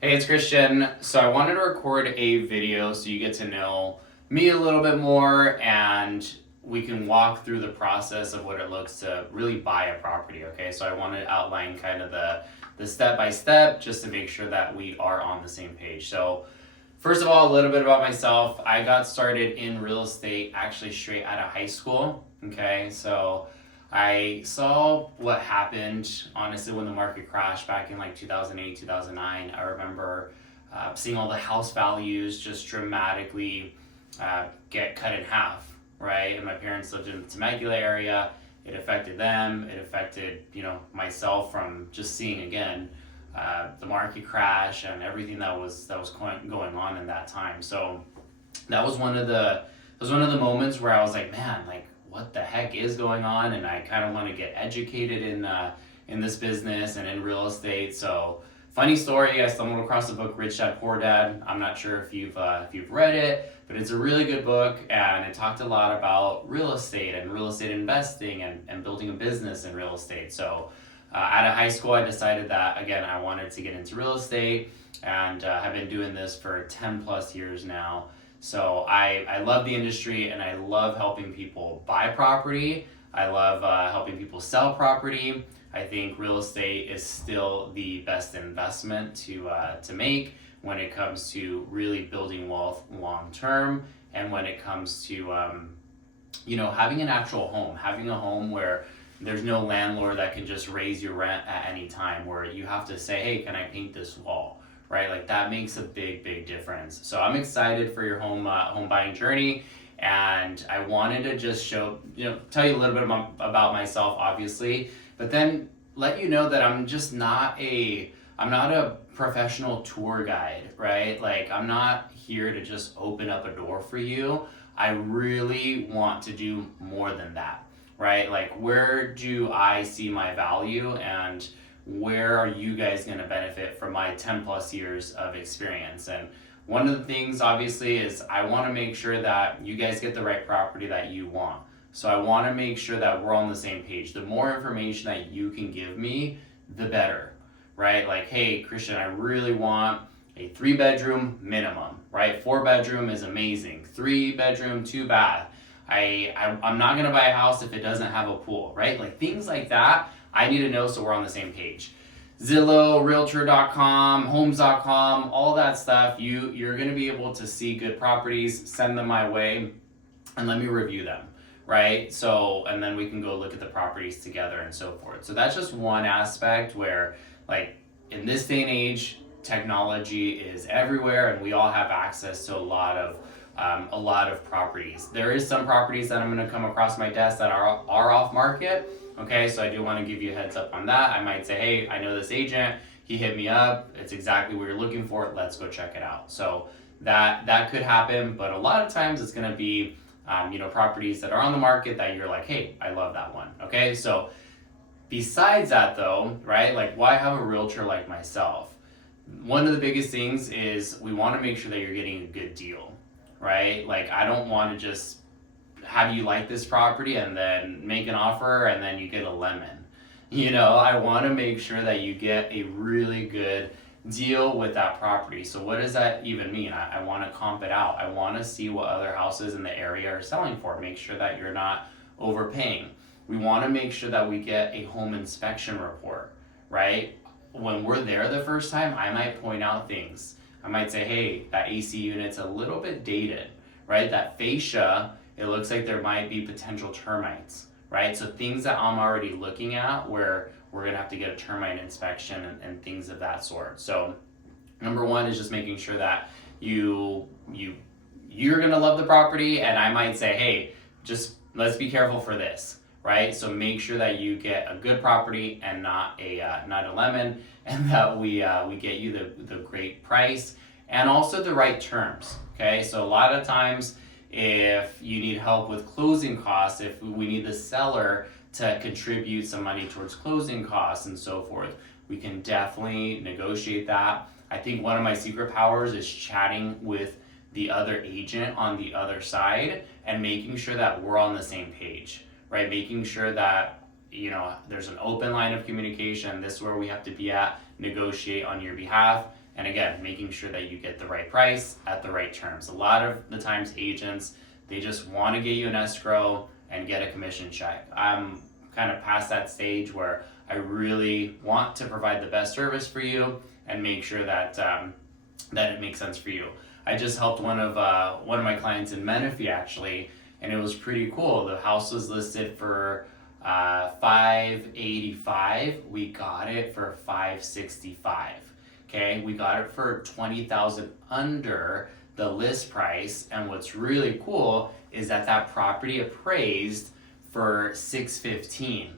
Hey, it's Christian. So I wanted to record a video so you get to know me a little bit more and we can walk through the process of what it looks to really buy a property, okay? So I want to outline kind of the step by step just to make sure that we are on the same page. So first of all, a little bit about myself. I got started in real estate actually straight out of high school, okay? So I saw what happened, honestly, when the market crashed back in like 2008, 2009. I remember seeing all the house values just dramatically get cut in half, right? And my parents lived in the Temecula area. It affected them. It affected, myself from just seeing again the market crash and everything that was going on in that time. So that was one of the moments where I was like, man, like what the heck is going on? And I kind of want to get educated in this business and in real estate. So funny story, I stumbled across the book Rich Dad Poor Dad. I'm not sure if you've read it, but it's a really good book, and it talked a lot about real estate and real estate investing and building a business in real estate. So out of high school, I decided that, again, I wanted to get into real estate, and have been doing this for 10 plus years now. So I love the industry, and I love helping people buy property. I love helping people sell property. I think real estate is still the best investment to make when it comes to really building wealth long term, and when it comes to having an actual home, having a home where there's no landlord that can just raise your rent at any time, where you have to say, hey, can I paint this wall? Right? Like that makes a big difference. So I'm excited for your home buying journey, and I wanted to just tell you a little bit about myself, obviously, but then let you know that I'm not a professional tour guide, right? Like I'm not here to just open up a door for you. I really want to do more than that, right? Like where do I see my value, and where are you guys going to benefit from my 10 plus years of experience? And one of the things obviously is I want to make sure that you guys get the right property that you want. So I want to make sure that we're on the same page. The more information that you can give me, the better, right? Like, hey, Christian, I really want a 3-bedroom minimum, right? 4-bedroom is amazing. 3-bedroom, 2-bath. I'm not going to buy a house if it doesn't have a pool, right? Like things like that, I need to know so we're on the same page. Zillow, Realtor.com, Homes.com, all that stuff, you're going to be able to see good properties, send them my way, and let me review them, right? So, and then we can go look at the properties together and so forth. So that's just one aspect where, like, in this day and age, technology is everywhere, and we all have access to a lot of properties. There is some properties that I'm going to come across my desk that are off market. Okay, so I do want to give you a heads up on that. I might say, hey, I know this agent. He hit me up. It's exactly what you're looking for. Let's go check it out. So that could happen, but a lot of times it's going to be properties that are on the market that you're like, hey, I love that one. Okay, so besides that though, right? Like, why have a realtor like myself? One of the biggest things is we want to make sure that you're getting a good deal, right? Like, I don't want to just have you like this property and then make an offer and then you get a lemon. I want to make sure that you get a really good deal with that property. So what does that even mean? I want to comp it out. I want to see what other houses in the area are selling for. Make sure that you're not overpaying. We want to make sure that we get a home inspection report, right? When we're there the first time, I might point out things. I might say, hey, that AC unit's a little bit dated, right? That fascia, it looks like there might be potential termites, right? So things that I'm already looking at where we're gonna have to get a termite inspection and things of that sort. So number one is just making sure that you're gonna love the property, and I might say, hey, just let's be careful for this, right? So make sure that you get a good property and not a lemon, and that we get you the great price and also the right terms. Okay, so a lot of times, if you need help with closing costs, if we need the seller to contribute some money towards closing costs and so forth, we can definitely negotiate that. I think one of my secret powers is chatting with the other agent on the other side and making sure that we're on the same page, right? Making sure that there's an open line of communication. This is where we have to be at, negotiate on your behalf, And again, making sure that you get the right price at the right terms. A lot of the times agents, they just want to get you an escrow and get a commission check. I'm kind of past that stage where I really want to provide the best service for you and make sure that that it makes sense for you. I just helped one of my clients in Menifee actually, and it was pretty cool. The house was listed for $585. We got it for $565. Okay, we got it for $20,000 under the list price, and what's really cool is that property appraised for $615.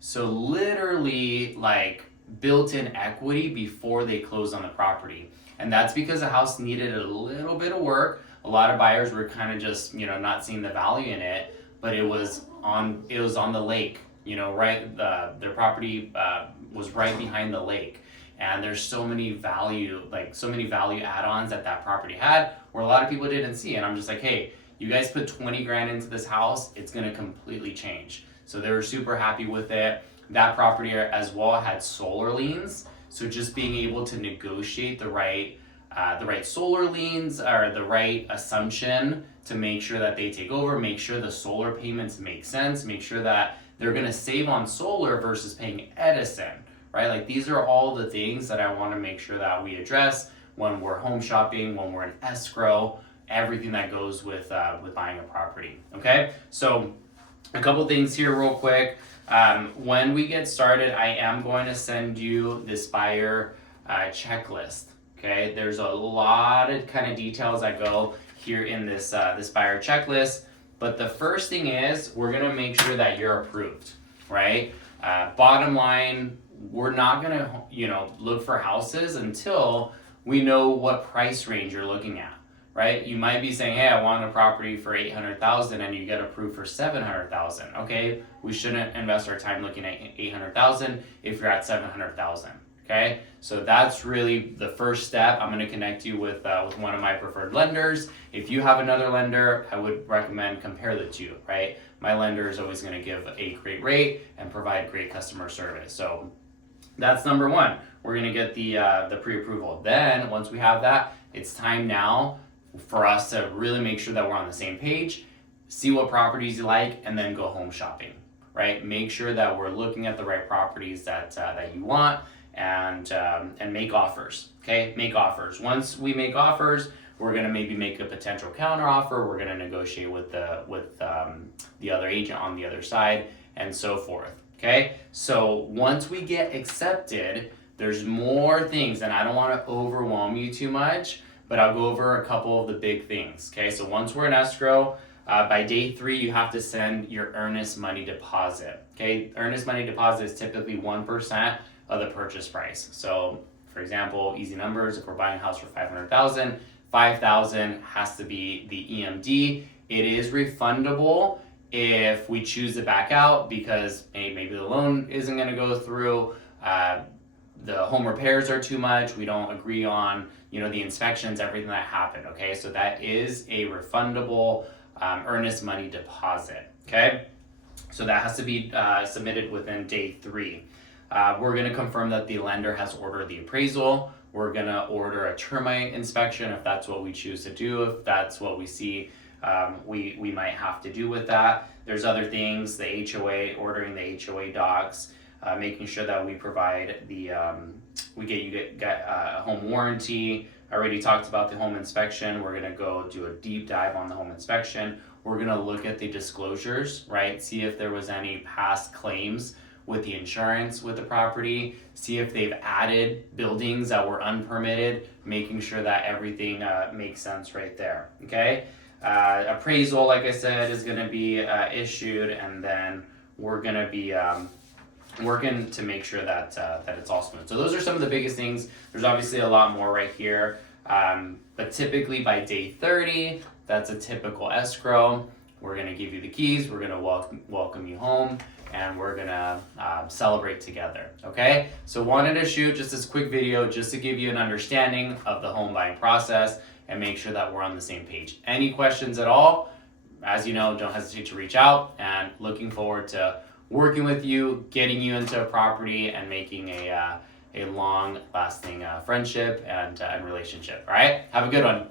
So literally like built-in equity before they closed on the property. And that's because the house needed a little bit of work. A lot of buyers were kind of just, not seeing the value in it, but it was on the lake, right? Their property was right behind the lake. And there's so many value add-ons that property had where a lot of people didn't see. And I'm just like, hey, you guys put 20 grand into this house, it's gonna completely change. So they were super happy with it. That property as well had solar liens. So just being able to negotiate the right solar liens or the right assumption to make sure that they take over, make sure the solar payments make sense, make sure that they're gonna save on solar versus paying Edison, right? Like these are all the things that I wanna make sure that we address when we're home shopping, when we're in escrow, everything that goes with buying a property, okay? So a couple things here real quick. When we get started, I am going to send you this buyer checklist, okay? There's a lot of kind of details that go here in this buyer checklist, but the first thing is we're gonna make sure that you're approved, right? Bottom line, we're not gonna, look for houses until we know what price range you're looking at, right? You might be saying, hey, I want a property for $800,000 and you get approved for $700,000. Okay, we shouldn't invest our time looking at $800,000 if you're at $700,000. Okay, so that's really the first step. I'm going to connect you with one of my preferred lenders. If you have another lender, I would recommend compare the two, right? My lender is always going to give a great rate and provide great customer service. So that's number one. We're going to get the pre-approval. Then once we have that, it's time now for us to really make sure that we're on the same page, see what properties you like, and then go home shopping, right? Make sure that we're looking at the right properties that you want, and make offers, okay? Make offers. Once we make offers, we're gonna maybe make a potential counter offer. We're gonna negotiate with the other agent on the other side, and so forth, okay? So once we get accepted, there's more things, and I don't wanna overwhelm you too much, but I'll go over a couple of the big things, okay? So once we're in escrow, by day 3, you have to send your earnest money deposit, okay? Earnest money deposit is typically 1% of the purchase price. So for example, easy numbers, if we're buying a house for $500,000, $5,000 has to be the EMD. It is refundable if we choose to back out because maybe the loan isn't gonna go through, the home repairs are too much, we don't agree on the inspections, everything that happened, okay? So that is a refundable earnest money deposit, okay? So that has to be submitted within day 3. We're gonna confirm that the lender has ordered the appraisal. We're gonna order a termite inspection if that's what we choose to do, if that's what we see we might have to do with that. There's other things, the HOA, ordering the HOA docs, making sure that we provide the, we get a home warranty. I already talked about the home inspection. We're gonna go do a deep dive on the home inspection. We're gonna look at the disclosures, right? See if there was any past claims with the insurance with the property, see if they've added buildings that were unpermitted, making sure that everything makes sense right there, okay? Appraisal, like I said, is gonna be issued, and then we're gonna be working to make sure that it's all smooth. So those are some of the biggest things. There's obviously a lot more right here, but typically by day 30, that's a typical escrow. We're gonna give you the keys, we're gonna welcome you home, and we're gonna celebrate together, okay? So wanted to shoot just this quick video just to give you an understanding of the home buying process and make sure that we're on the same page. Any questions at all, as you know, don't hesitate to reach out, and looking forward to working with you, getting you into a property, and making a a long lasting friendship and relationship. All right, have a good one.